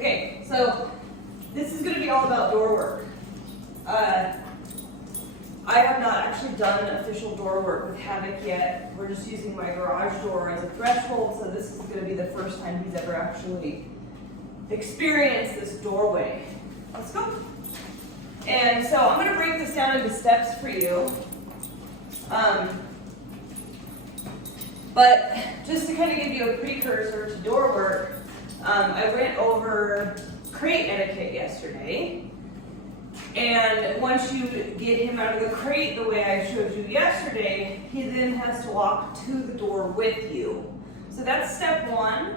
Okay, so this is going to be all about door work. I have not actually done official door work with Havoc yet. We're just using my garage door as a threshold, so this is going to be the first time he's ever actually experienced this doorway. Let's go. And so I'm going to break this down into steps for you. But just to kind of give you a precursor to door work, I went over crate etiquette yesterday. And once you get him out of the crate the way I showed you yesterday, he then has to walk to the door with you. So that's step one,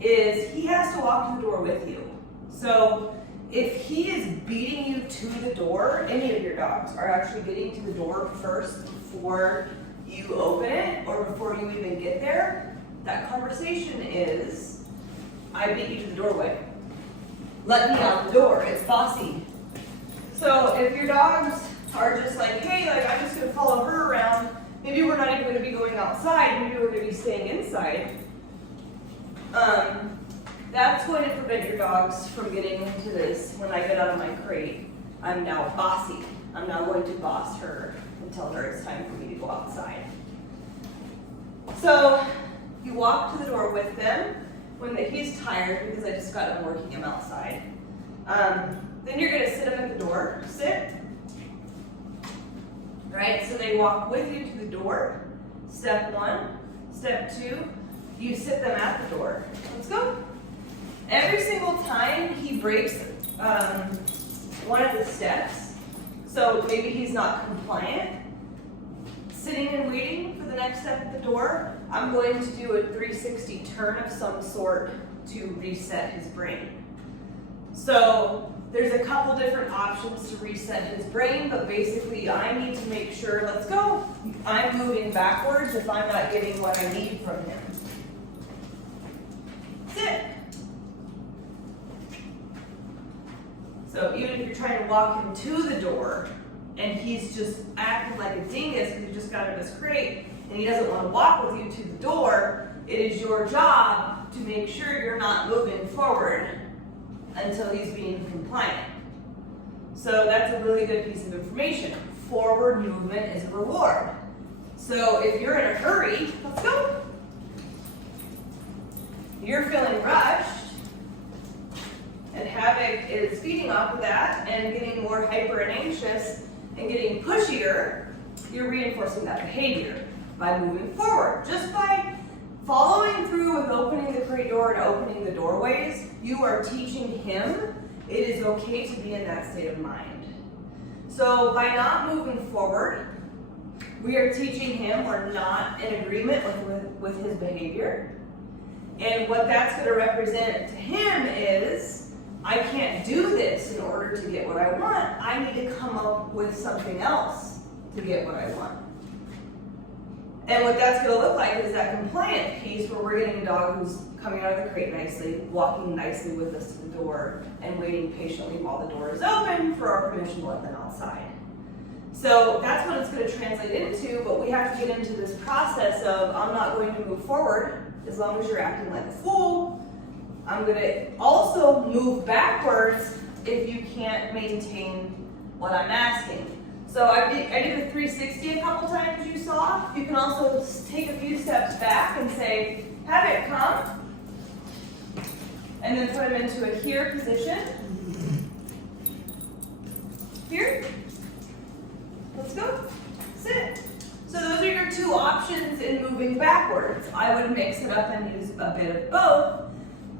is he has to walk to the door with you. So if he is beating you to the door, any of your dogs are actually getting to the door first before you open it or before you even get there, that conversation is, I beat you to the doorway. Let me out the door, it's bossy. So if your dogs are just like, hey, like I'm just gonna follow her around, maybe we're not even gonna be going outside, maybe we're gonna be staying inside, that's going to prevent your dogs from getting into this. When I get out of my crate, I'm now bossy. I'm now going to boss her and tell her it's time for me to go outside. So you walk to the door with them when he's tired, because I just got done working him outside. Then you're going to sit him at the door. Sit. Right? So they walk with you to the door. Step one. Step two, you sit them at the door. Let's go. Every single time he breaks one of the steps, so maybe he's not compliant, sitting and waiting for the next step at the door, I'm going to do a 360 turn of some sort to reset his brain. So there's a couple different options to reset his brain, but basically I need to make sure, let's go, I'm moving backwards if I'm not getting what I need from him. Sit. So even if you're trying to walk him to the door and he's just acting like a dingus because you just got him his crate and he doesn't want to walk with you to the door, it is your job to make sure you're not moving forward until he's being compliant. So that's a really good piece of information. Forward movement is a reward. So if you're in a hurry, let's go. You're feeling rushed, and Havoc is feeding off of that and getting more hyper and anxious and getting pushier, you're reinforcing that behavior by moving forward. Just by following through with opening the crate door and opening the doorways, you are teaching him it is okay to be in that state of mind. So by not moving forward, we are teaching him we're not in agreement with his behavior. And what that's going to represent to him is, I can't do this in order to get what I want. I need to come up with something else to get what I want. And what that's going to look like is that compliant piece where we're getting a dog who's coming out of the crate nicely, walking nicely with us to the door, and waiting patiently while the door is open for our permission to let them outside. So that's what it's going to translate into, but we have to get into this process of, I'm not going to move forward as long as you're acting like a fool. I'm going to also move backwards if you can't maintain what I'm asking. So I did a 360 a couple times you saw. You can also take a few steps back and say, Havoc, come. And then put him into a here position. Here. Let's go. Sit. So those are your two options in moving backwards. I would mix it up and use a bit of both,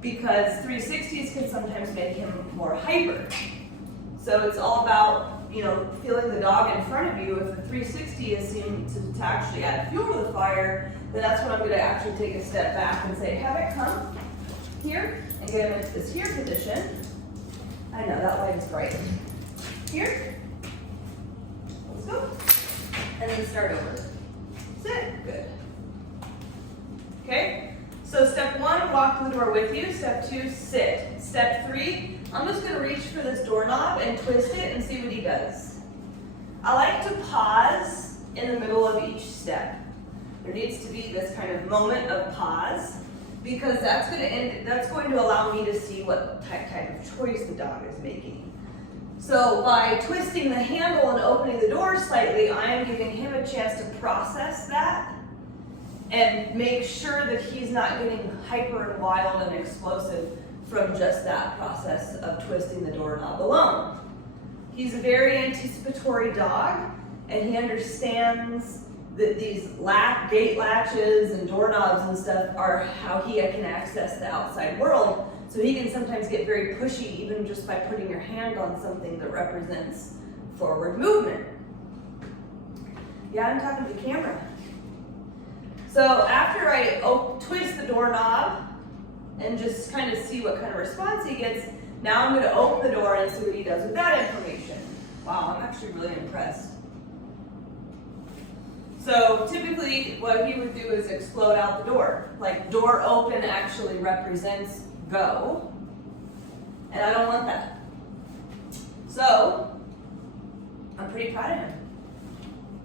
because 360s can sometimes make him more hyper. So it's all about, feeling the dog in front of you. If the 360 is seen to actually add fuel to the fire, then that's when I'm going to actually take a step back and say, Havoc, come here, and get him into this here position. I know, that light is bright. Here. Let's go. And then start over. Sit. Good. Okay? So step one, walk to the door with you. Step two, sit. Step three, I'm just going to reach for this doorknob and twist it and see what he does. I like to pause in the middle of each step. There needs to be this kind of moment of pause. because that's going to allow me to see what type of choice the dog is making. So by twisting the handle and opening the door slightly, I am giving him a chance to process that and make sure that he's not getting hyper and wild and explosive from just that process of twisting the doorknob alone. He's a very anticipatory dog, and he understands that these gate latches and doorknobs and stuff are how he can access the outside world. So he can sometimes get very pushy even just by putting your hand on something that represents forward movement. Yeah, I'm talking to the camera. So after I twist the doorknob and just kind of see what kind of response he gets, now I'm going to open the door and see what he does with that information. Wow, I'm actually really impressed. So typically what he would do is explode out the door. Like door open actually represents go, and I don't want that. So I'm pretty proud of him.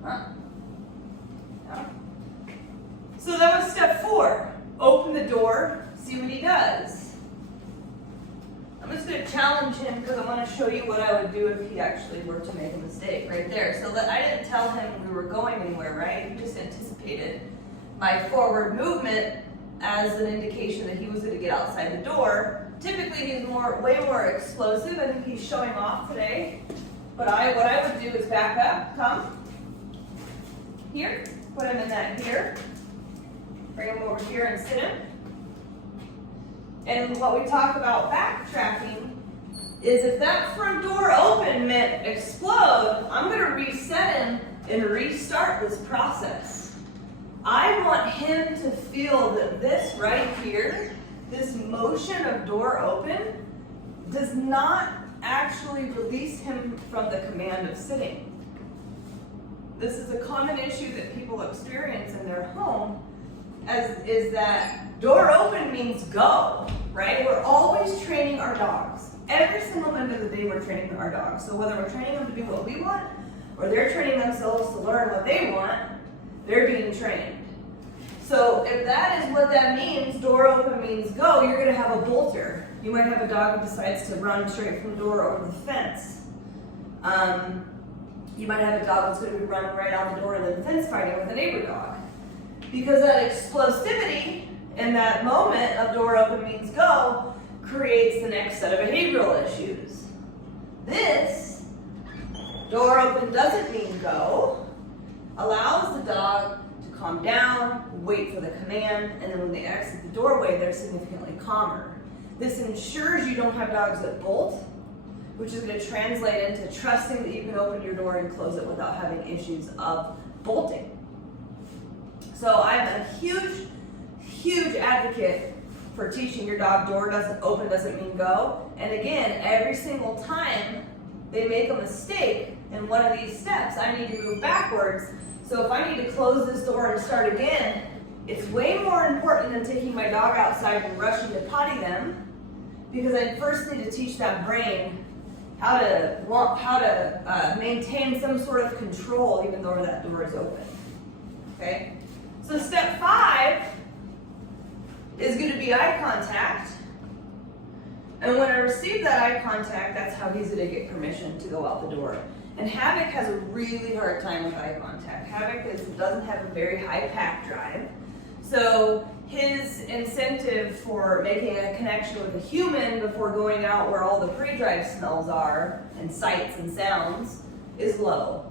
Huh? Yeah. So that was step 4. Open the door, see what he does. I'm just going to challenge him because I want to show you what I would do if he actually were to make a mistake right there. So that I didn't tell him we were going anywhere, right? He just anticipated my forward movement as an indication that he was going to get outside the door. Typically he's way more explosive. I think he's showing off today. But what I would do is back up, come here, put him in that here, bring him over here and sit him. And what we talk about backtracking is if that front door open meant explode, I'm going to reset him and restart this process. I want him to feel that this right here, this motion of door open, does not actually release him from the command of sitting. This is a common issue that people experience in their home, is that door open means go, right? We're always training our dogs. Every single minute of the day we're training our dogs. So whether we're training them to do what we want, or they're training themselves to learn what they want, they're being trained. So if that is what that means, door open means go, you're going to have a bolter. You might have a dog who decides to run straight from the door over the fence. You might have a dog that's going to be running right out the door and then fence fighting with a neighbor dog. Because that explosivity in that moment of door open means go creates the next set of behavioral issues. This, door open doesn't mean go, allows the dog to calm down, wait for the command, and then when they exit the doorway, they're significantly calmer. This ensures you don't have dogs that bolt, which is going to translate into trusting that you can open your door and close it without having issues of bolting. So I'm a huge, huge advocate for teaching your dog door open doesn't mean go. And again, every single time they make a mistake in one of these steps, I need to move backwards. So if I need to close this door and start again, it's way more important than taking my dog outside and rushing to potty them, because I first need to teach that brain how to maintain some sort of control even though that door is open. Okay? So step 5 is going to be eye contact. And when I receive that eye contact, that's how he's going to get permission to go out the door. And Havoc has a really hard time with eye contact. Havoc doesn't have a very high pack drive. So his incentive for making a connection with a human before going out where all the pre-drive smells are, and sights and sounds, is low.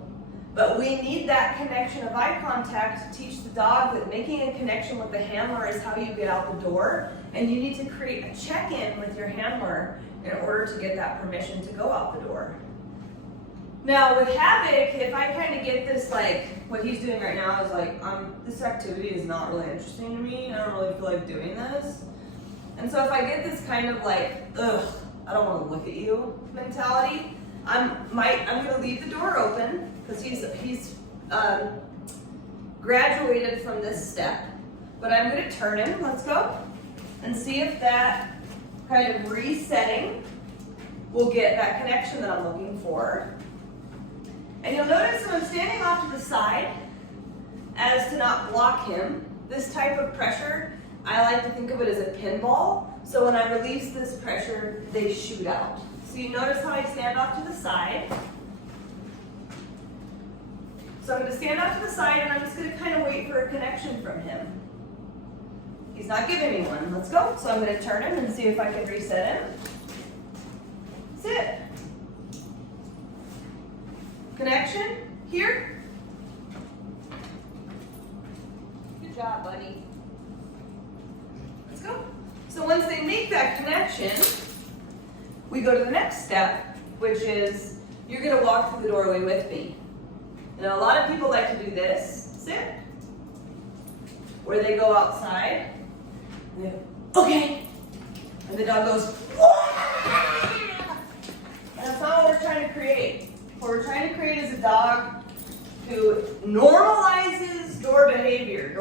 But we need that connection of eye contact to teach the dog that making a connection with the handler is how you get out the door, and you need to create a check-in with your handler in order to get that permission to go out the door. Now with Havoc, if I kind of get this, like, what he's doing right now is like, this activity is not really interesting to me, I don't really feel like doing this. And so if I get this kind of like, ugh, I don't want to look at you mentality, I'm going to leave the door open, because he's graduated from this step, but I'm going to turn him, let's go, and see if that kind of resetting will get that connection that I'm looking for. And you'll notice that I'm standing off to the side as to not block him. This type of pressure I like to think of it as a pinball. So when I release this pressure, they shoot out. So you notice how I stand off to the side. So I'm going to stand off to the side and I'm just going to kind of wait for a connection from him. He's not giving me one. Let's go. So I'm going to turn him and see if I can reset him. Sit. Connection here. Good job, buddy. Let's go. So once they make that connection, we go to the next step, which is you're going to walk through the doorway with me. Now, a lot of people like to do this, sit, where they go outside, and they go, okay, and the dog goes, wah! And that's not what we're trying to create. What we're trying to create is a dog who normalizes door behavior.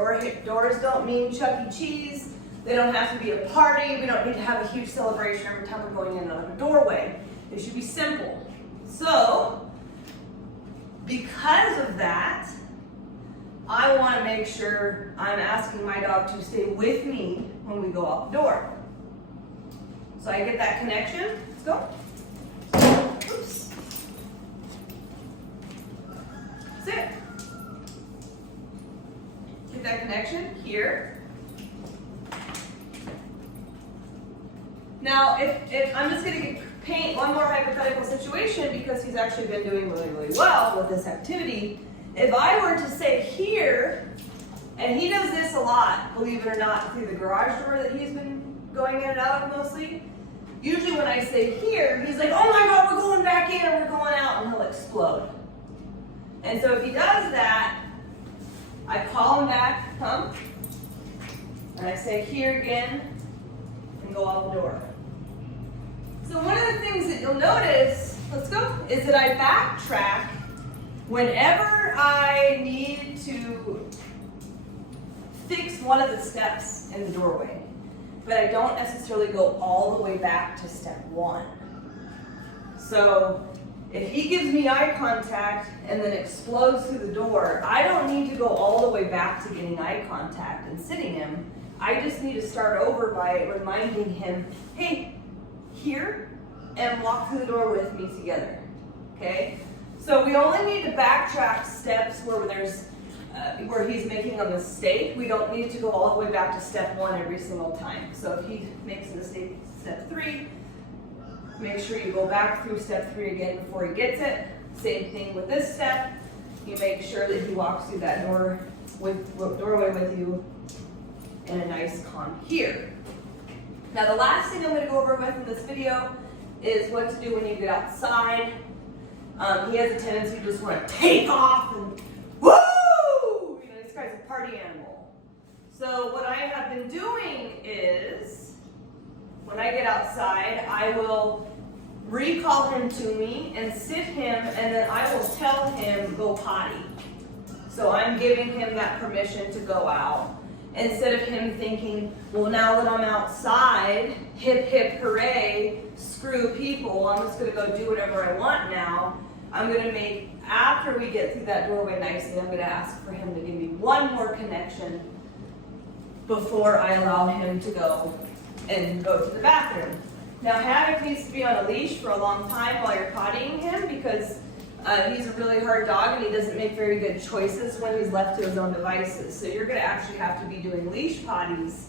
Doors don't mean Chuck E. Cheese. They don't have to be a party. We don't need to have a huge celebration every time we're going in another doorway. It should be simple. So, because of that, I want to make sure I'm asking my dog to stay with me when we go out the door. So I get that connection. Let's go. Oops. Sit. Get that connection here. Now, if I'm just going to paint one more hypothetical situation because he's actually been doing really, really well with this activity. If I were to say here, and he does this a lot, believe it or not, through the garage door that he's been going in and out of mostly. Usually when I say here, he's like, oh my God, we're going back in and we're going out, and he'll explode. And so if he does that, I call him back, come, and I say here again, and go out the door. So one of the things that you'll notice, let's go, is that I backtrack whenever I need to fix one of the steps in the doorway. But I don't necessarily go all the way back to step one. So if he gives me eye contact and then explodes through the door, I don't need to go all the way back to getting eye contact and sitting him. I just need to start over by reminding him, hey, here, and walk through the door with me together, okay? So we only need to backtrack steps where he's making a mistake. We don't need to go all the way back to step one every single time. So if he makes a mistake step 3, make sure you go back through step 3 again before he gets it. Same thing with this step. You make sure that he walks through that doorway with you in a nice calm here. Now the last thing I'm going to go over with in this video is what to do when you get outside. He has a tendency to just want to take off and woo! You know, this guy's a party animal. So what I have been doing is, when I get outside, I will recall him to me and sit him, and then I will tell him, go potty. So I'm giving him that permission to go out. Instead of him thinking, well, now that I'm outside, hip, hip, hooray, screw people, I'm just going to go do whatever I want now. I'm going to make, after we get through that doorway nicely, I'm going to ask for him to give me one more connection before I allow him to go to the bathroom. Now, Havoc needs to be on a leash for a long time while you're pottying him because he's a really hard dog and he doesn't make very good choices when he's left to his own devices. So you're going to actually have to be doing leash potties,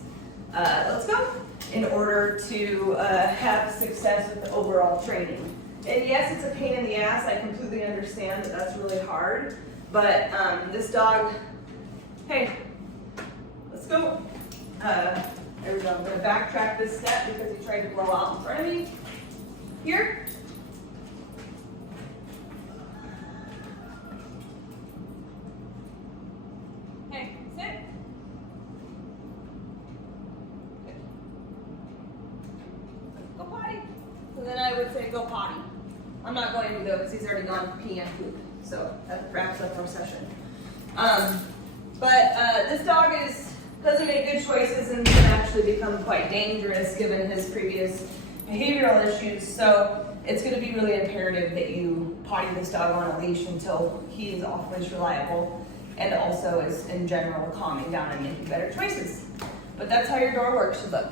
let's go, in order to have success with the overall training. And yes, it's a pain in the ass. I completely understand that that's really hard. But this dog, hey, let's go. There we go. I'm going to backtrack this step because he tried to blow out in front of me. Here. Hey, sit. Good. Go potty. So then I would say go potty. I'm not going to though because he's already gone pee and poop. So that wraps up our session. This dog doesn't make good choices and can actually become quite dangerous given his previous behavioral issues. So it's going to be really imperative that you potty this dog on a leash until he is off leash reliable and also is in general calming down and making better choices. But that's how your door work should look.